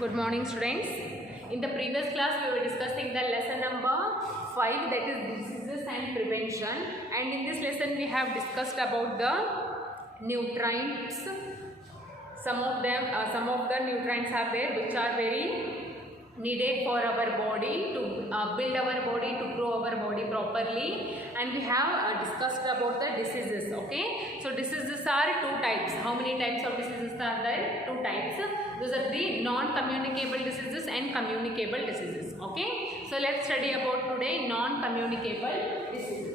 Good morning, students. In the previous class, we were discussing the lesson number 5, that is diseases and prevention. And in this lesson, we have discussed about the nutrients. Some of the nutrients are there which are very needed for our body to build our body, to grow our body properly. And we have discussed about the diseases. Okay, so diseases are two types. How many types of diseases are there? Two types. Those are the non-communicable diseases and communicable diseases. Okay, so let's study about today non-communicable diseases.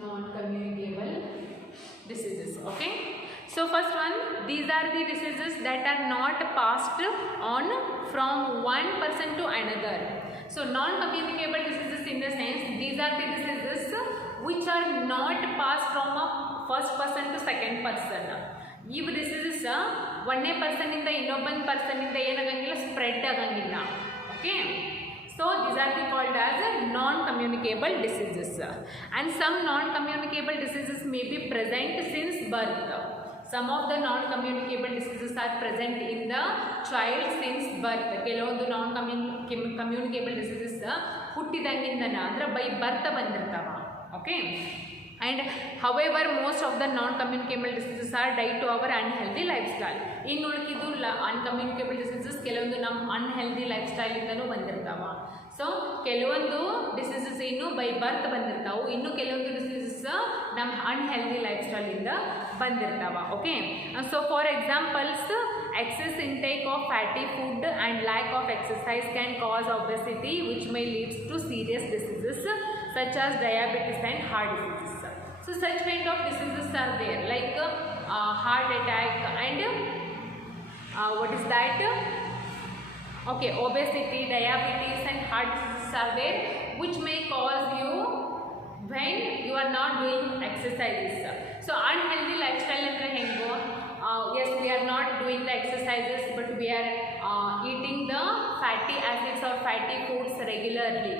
Non-communicable diseases. Okay, so first one, these are the diseases that are not passed on from one person to another. So non-communicable diseases, in the sense, these are the diseases which are not passed from a first person to second person. If diseases one person in the innobban person in the yenagangilla spread agangilla. Okay, so these are called as non-communicable diseases. And some non-communicable diseases may be present since birth. Some of the non-communicable diseases are present in the child since birth. ಕೆಲವೊಂದು non-communicable diseases ಹುಟ್ಟಿದಂಗಿಂದನ ಅಂದ್ರೆ by birth ಬಂದಿರ್ತಾವ. Okay, and however most of the non-communicable diseases are due to our unhealthy lifestyle. ಇನ್ನು ಉಳಿದಿದ್ದು uncommunicable diseases ಕೆಲವೊಂದು ನಮ್ಮ unhealthy lifestyle ಇಂದನೂ ಬಂದಿರ್ತಾವ. So ಕೆಲವೊಂದು diseases ಇನ್ನು ಬೈ ಬರ್ತ್ ಬಂದಿರ್ತಾವೆ, ಇನ್ನು ಕೆಲವೊಂದು ಡಿಸೀಸಸ್ ನಮ್ಮ ಅನ್ಹೆಲ್ದಿ ಲೈಫ್ ಸ್ಟೈಲ್ ಇಂದ ಬಂದಿರ್ತಾವ. Okay, so for examples, excess intake of fatty food and lack of exercise can cause obesity, which may lead to serious diseases such as diabetes and heart diseases. So such kind of diseases are there, like heart attack and what is that? Okay, obesity, diabetes and heart diseases are there, which may cause you when you are not doing exercises. So unhealthy lifestyle andre hengo, yes, we are not doing the exercises, but we are eating the fatty acids or fatty foods regularly.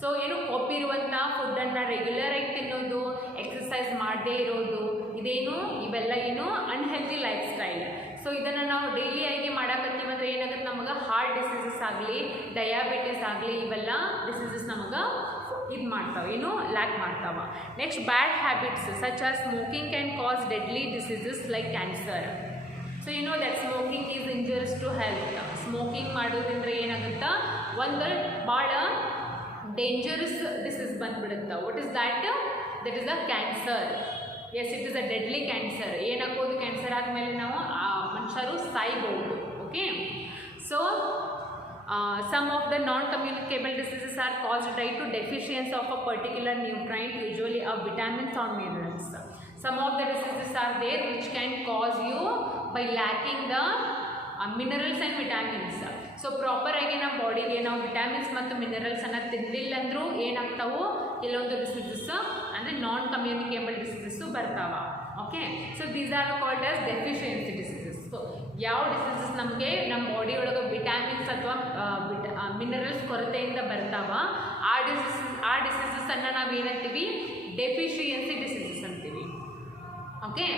So ಏನು ಕೊಬ್ಬಿರುವಂಥ ಫುಡ್ಡನ್ನು regular ಆಗಿ ತಿನ್ನೋದು, exercise ಮಾಡದೇ ಇರೋದು, ಇದೇನು ಇವೆಲ್ಲ ಏನು unhealthy life style. So ಇದನ್ನು ನಾವು ಡೈಲಿ ಆಗಿ ಮಾಡಕತ್ತೀವಿ ಅಂದರೆ ಏನಾಗುತ್ತೆ, ನಮಗೆ ಹಾರ್ಟ್ ಡಿಸೀಸಸ್ ಆಗಲಿ, ಡಯಾಬಿಟಿಸ್ ಆಗಲಿ, ಇವೆಲ್ಲ ಡಿಸೀಸಸ್ ನಮಗೆ ಇದು ಮಾಡ್ತಾವೆ, ಏನು ಲ್ಯಾಕ್ ಮಾಡ್ತಾವೆ. Next, bad habits such as smoking can cause deadly diseases like cancer. So you know that smoking is injurious to health. Smoking ಮಾಡೋದ್ರಿಂದ ಏನಾಗುತ್ತಾ, ಒಂದು ಭಾಳ ಡೇಂಜರಸ್ ಡಿಸೀಸ್ ಬಂದ್ಬಿಡುತ್ತೆ. What is that? That is a cancer. Yes, it is a deadly cancer. ಏನಾಗ್ಬೋದು, cancer ಆದಮೇಲೆ ನಾವು ಮನುಷ್ಯರು ಸಾಯ್ಬೋದು. Okay, so some of the non-communicable diseases are caused due to deficiency of a particular nutrient, usually of vitamins or minerals. Some of the diseases are there which can cause you by lacking the minerals and vitamins. So proper ಆಗಿ ನಮ್ಮ ಬಾಡಿಗೆ ನಾವು vitamins ಮತ್ತು ಮಿನರಲ್ಸನ್ನು ತಿನ್ನಲಿಲ್ಲ ಅಂದರೂ ಏನಾಗ್ತಾವೋ ಕೆಲವೊಂದು diseases ಅಂದರೆ ನಾನ್ communicable diseases ಬರ್ತಾವ. Okay, so these are called as deficiency diseases. So ಯಾವ ಡಿಸೀಸಸ್ ನಮಗೆ ನಮ್ಮ ಬಾಡಿ ಒಳಗೆ ವಿಟಮಿನ್ಸ್ ಅಥವಾ ಮಿನರಲ್ಸ್ ಕೊರತೆಯಿಂದ ಬರ್ತಾವ, ಆ ಡಿಸೀಸಸ್ಸನ್ನು ನಾವು ಏನಂತೀವಿ, ಡೆಫಿಷಿಯನ್ಸಿ ಡಿಸೀಸಸ್ ಅಂತೀವಿ. Okay,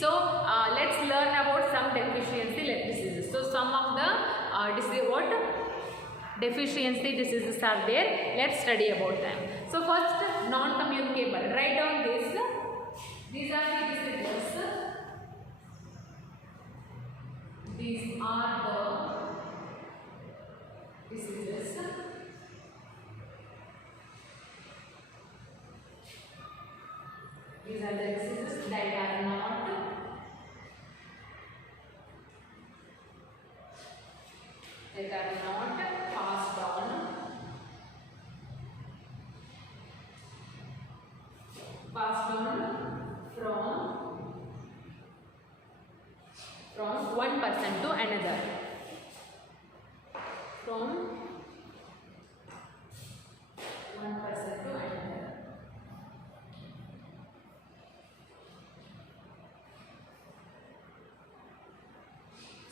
so let's learn about some deficiency diseases. So some of the deficiency diseases are there. Let's study about them. So first, non-communicable. Write down this. These are the diseases. These are the diseases. These are the diseases that are not passed on from one person to another. From one person to another.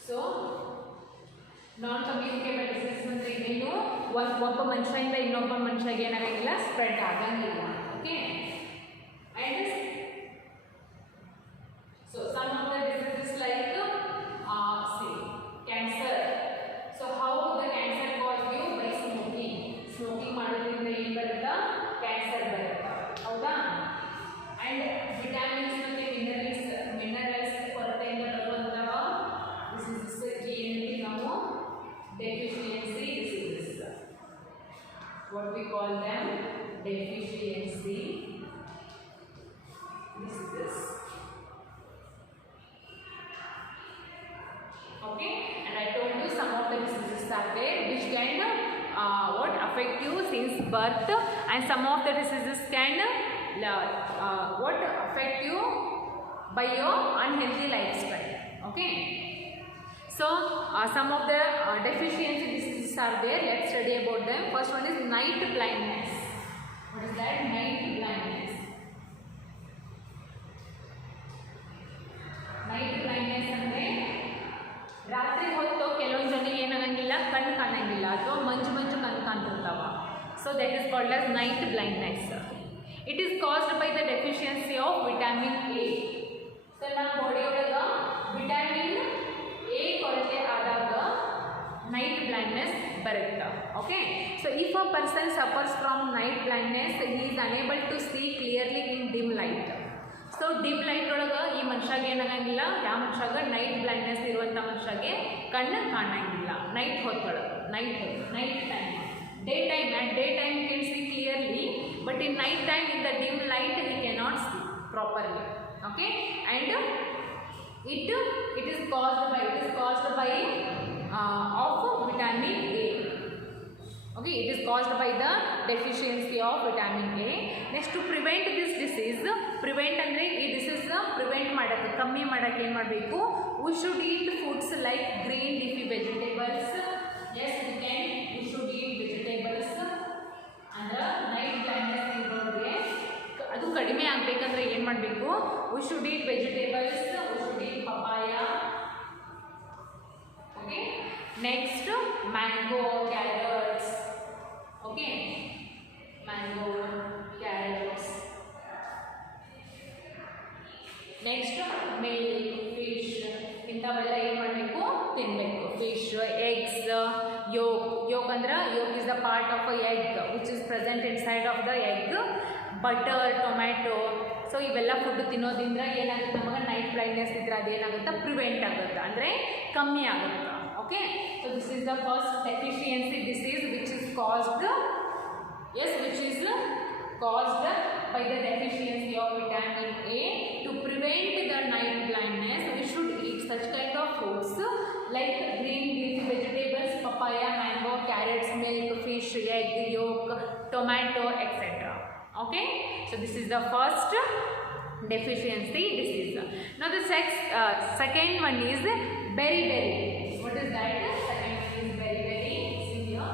So non communicable diseases ಅಂದ್ರೆ ಏನು, ಒಬ್ಬ ಮನುಷ್ಯರಿಂದ ಇನ್ನೊಬ್ಬ ಮನುಷ್ಯಗೆ ಏನಾಗಂಗಿಲ್ಲ, spread ಆಗಂಗಿಲ್ಲ. Okay, and so some of the diseases like see cancer. So how the cancer cause you by smoking. Smoking ಮಾಡೋದ್ರಿಂದ ಏನು ಬರುತ್ತಾ, ಕ್ಯಾನ್ಸರ್ ಬರುತ್ತಾ, ಹೌದಾ. ಅಂಡ್ ವಿಟಮಿನ್ಸ್ ಮತ್ತೆ ಮಿನರಲ್ಸ್ ಕೊರತೆಯಿಂದ ಬರುವಂತಹ ಡಿಸೀಸಸ್ ಏನಂತೀವಿ ನಾವು, deficiency diseases. What we call them, deficiency diseases. Okay, and I told you some of the diseases are there which can what affect you since birth, and some of the diseases can what affect you by your unhealthy lifestyle. Okay. So some of the deficiency diseases are there. Let's study about them. First one is night blindness. What is that? Night blindness. Night blindness ಅಂದ್ರೆ ರಾತ್ರಿ ಹೊತ್ತು ಕೆಲವೊಂದು ಜನರಿಗೆ ಏನಾಗಂಗಿಲ್ಲ, ಕಣ್ಣು ಕಾಣಂಗಿಲ್ಲ ಅಥವಾ ಮಂಜು ಕಣ್ಣು ಕಾಣ್ತಿರ್ತಾವ. So that is called as night blindness. It is caused by the deficiency of vitamin A. So ನಮ್ಮ body ಒಳಗ ವಿಟಮಿನ್ A ಕೊರತೆ ಆದಾಗ ನೈಟ್ ಬ್ಲೈಂಡ್ನೆಸ್ ಬರುತ್ತೆ. Okay, so if a person suffers from night blindness, he is unable to see clearly in dim light. So dim light ಒಳಗೆ ಈ ಮನುಷ್ಯಗೆ ಏನಾಗಂಗಿಲ್ಲ, ಯಾವ ಮನುಷ್ಯಗೆ night blindness ಇರುವಂಥ ಮನುಷ್ಯಗೆ ಕಣ್ಣು ಕಾಣಂಗಿಲ್ಲ. ನೈಟ್ ಹೊತ್ತೊಳಗೆ, night time. Day time, at day time can see clearly, but in night time in the dim light he cannot see properly. Okay, and it is caused by of vitamin A. Okay, it is caused by the deficiency of vitamin A. Next, to prevent this disease, prevent andre ee disease prevent ಮಾಡಕ್ಕೆ, ಕಮ್ಮಿ ಮಾಡಕ್ಕೆ ಏನು ಮಾಡಬೇಕು, we should eat foods like green leafy vegetables. Yes, we should eat vegetables. and night blindness ಇರೋರಿಗೆ ಅದು ಕಡಿಮೆ ಆಗಬೇಕಂದ್ರೆ ಏನು ಮಾಡಬೇಕು, we should eat vegetables, we should eat papaya. Okay, next mango, carrots. Okay, mango, carrots. Next milk, fish. ಇಂಥವೆಲ್ಲ ಏನು ಮಾಡಬೇಕು, ತಿನ್ನಬೇಕು. ಫಿಶ್, ಎಗ್ಸ್, yolk ಅಂದ್ರೆ yolk is the part of a egg which is present inside of the egg. Butter, tomato. So ಇವೆಲ್ಲ food ತಿನ್ನೋದ್ರಿಂದ ಏನಾಗುತ್ತೆ, ನಮಗೆ night blindness ಇದ್ರೆ ಅದೇನಾಗುತ್ತೆ, ಪ್ರಿವೆಂಟ್ ಆಗುತ್ತೆ, ಅಂದರೆ ಕಮ್ಮಿ ಆಗುತ್ತೆ. Okay, so this is the first deficiency disease which is caused, which is caused by the deficiency of vitamin A. To prevent the night blindness, we should eat such kind of foods like green leafy vegetables, papaya, mango, carrots, milk, fish, egg, yolk, tomato, etc. Okay, so this is the first deficiency disease. Now the second one is beriberi. What is that? Second one is beriberi. See here.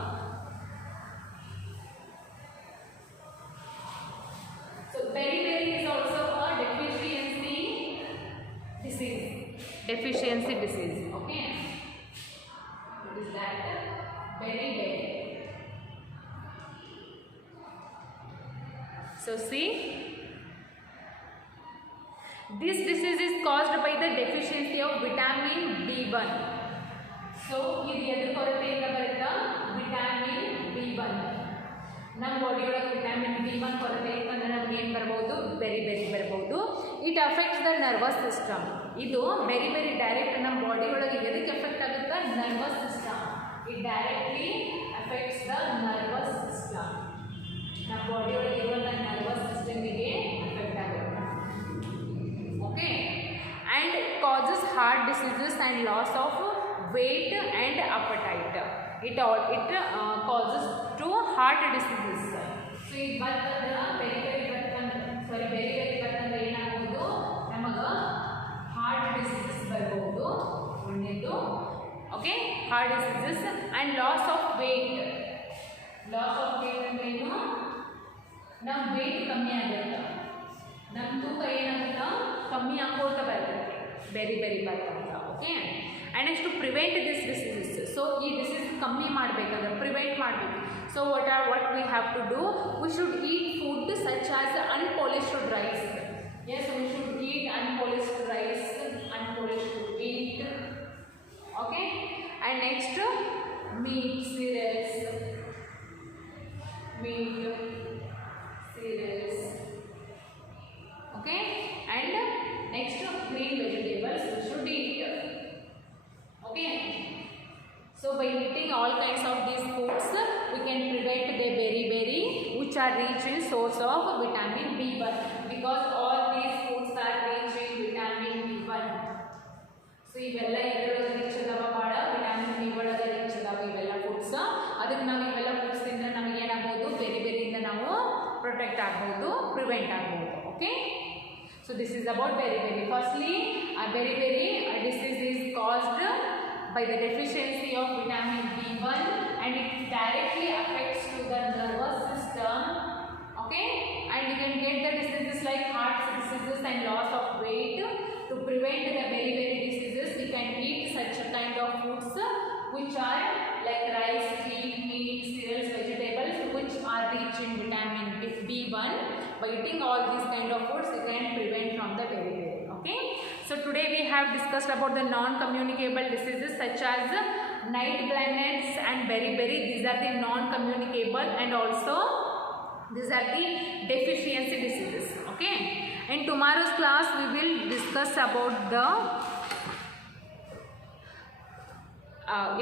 So beriberi is also a deficiency disease. Okay, what is that? Beriberi. So see, this disease is caused by the deficiency of vitamin B1. So ಇದು ಎದ್ರ ಕೊರತೆಯಿಂದ ಬರುತ್ತಾ, vitamin B1. ನಮ್ಮ body ಒಳಗೆ vitamin B1 ಕೊರತೆ ಇತ್ತಂದ್ರೆ ನಮ್ಗೆ ಏನು ಬರ್ಬೋದು, ಬೆರಿ ಬರ್ಬೋದು. It affects the nervous system. ಇದು ಬೆರಿ ಡೈರೆಕ್ಟ್ ನಮ್ಮ ಬಾಡಿ ಒಳಗೆ ಎದಕ್ಕೆ ಎಫೆಕ್ಟ್ ಆಗುತ್ತಾ, nervous system. It directly affects the nervous system. ನಮ್ಮ ಬಾಡಿ ಒಳಗೆ ಇರುವಂಥ ನರ್ವಸ್ ಸಿಸ್ಟಮಿಗೆ ಎಫೆಕ್ಟ್ ಆಗುತ್ತೆ. Okay, and causes heart diseases and loss of weight and appetite. It causes to heart diseases. So ಈಗ ಬರ್ತಂದ್ರೆ ಬೆರಿ ಬರ್ತಂದ್ರೆ ಏನಾಗ್ಬೋದು, ನಮಗೆ ಹಾರ್ಟ್ ಡಿಸೀಸಸ್ ಬರ್ಬೋದು, ಒಳ್ಳೆಯದು. Okay, heart diseases and loss of wait. Loss of wait ಅಂದ್ರೆ ಏನು, ನಮ್ಮ ವೇಟ್ ಕಮ್ಮಿ ಆಗುತ್ತೆ, ನಮ್ಮ ತೂಕ ಏನಾಗುತ್ತಾ, ಕಮ್ಮಿ ಆಗೋತ ಬರ್ತದೆ, ಬೆರಿ ಬರ್ತಂತ. Okay, and next to prevent this diseases. So ಈ ಡಿಸೀಸ್ ಕಮ್ಮಿ ಮಾಡಬೇಕಂದ್ರೆ ಪ್ರಿವೆಂಟ್ ಮಾಡಬೇಕು. So what we have to do, we should eat food such as unpolished rice. Yes, we should eat unpolished rice, unpolished wheat. Okay, and next meat, cereals, okay, and next green vegetables we should eat. Okay, so by eating all kinds of these foods we can prevent the beriberi, which are rich in source of vitamin B1, because all these foods are rich in vitamin B1. So ಇವೆಲ್ಲ ಇದರೊಳಗೆ rich ಅದಾವ, ಭಾಳ vitamin B ಒಳಗೆ rich ಅದಾವ ಇವೆಲ್ಲ foods. ಅದಕ್ಕೆ ನಾವು ಇವೆಲ್ಲ ಫುಡ್ಸ್ ತಿಂದರೆ ನಮಗೆ ಏನಾಗ್ಬೋದು, ಬೇರೆಯಿಂದ ನಾವು ಪ್ರೊಟೆಕ್ಟ್ ಆಗ್ಬೋದು, ಪ್ರಿವೆಂಟ್ ಆಗ್ಬೋದು. Okay, so this is about beriberi. Firstly beriberi disease is caused by the deficiency of vitamin B1 and it directly affects to the nervous system. Okay, and you can get the diseases like heart diseases and loss of weight. To prevent the beriberi diseases, we can eat such a kind of foods which are like rice, wheat, meat, cereals, vegetables which are rich in vitamin B1. By eating all these kind of foods, you can prevent from the beriberi. Okay, so today we have discussed about the non-communicable diseases such as night blindness and beriberi. These are the non-communicable, and also these are the deficiency diseases. Okay, in tomorrow's class we will discuss about the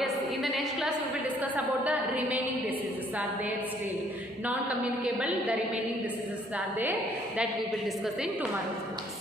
yes, in the next class we will discuss about the remaining diseases are there still. Non-communicable, the remaining diseases are there, that we will discuss in tomorrow's class.